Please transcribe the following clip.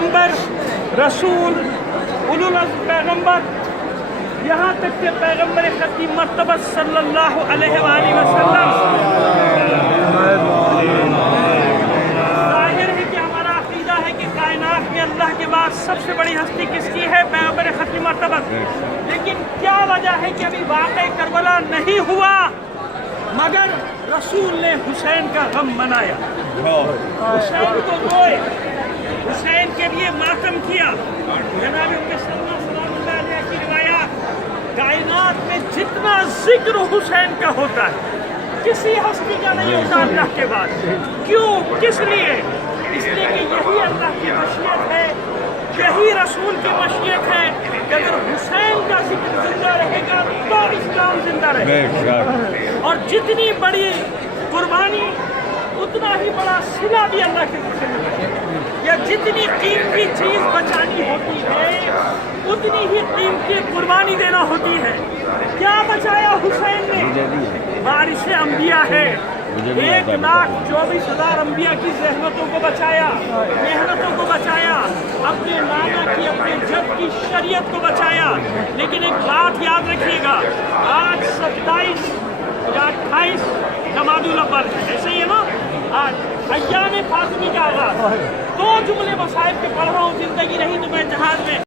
पैगंबर, रसूल, उलुल अज़्म पैगंबर, यहाँ तक कि पैगंबर खत्मी मर्तबा सल्लल्लाहु अलैहि वसल्लम, जाहिर है कि हमारा अक़ीदा है कि कायनात में अल्लाह के बाद सबसे बड़ी हस्ती किसकी है? पैगंबर खत्मी मर्तबा। लेकिन क्या वजह है कि अभी वाक़े करबला नहीं हुआ मगर रसूल ने हुसैन का गम मनाया, हुसैन को रोए, हुसैन के लिए मातम किया। जनाब उम्मे सलमा सलामुल्लाह अलैहा की रिवायत, कायनात में जितना जिक्र हुसैन का होता है किसी हस्ती का नहीं होता अल्लाह के बाद। क्यों? किस लिए? इसलिए कि यही अल्लाह की मशीयत है, यही रसूल की मशीयत है कि अगर हुसैन का जिक्र जिंदा रहेगा तो इस्लाम जिंदा रहेगा। और जितनी बड़ी कुर्बानी उतना ही बड़ा सिला भी अल्लाह के रास्ते में बचेगा। या जितनी कीमती चीज बचानी होती है उतनी ही कीमती कुर्बानी देना होती है। क्या बचाया हुसैन ने? बारिश अंबिया है, 1,24,000 अंबिया की जहमतों को बचाया, मेहनतों को बचाया, अपने नाना की, अपने जद की शरीयत को बचाया। लेकिन एक बात याद रखिएगा, आज 27 या 28 जमादुल अव्वल है, ऐसे ही है ना? आज अय्याम फातिमी का आगाज़। 2 जुमले मसाइब के पढ़ रहा हूँ, जिंदगी रही तो मैं जहाज में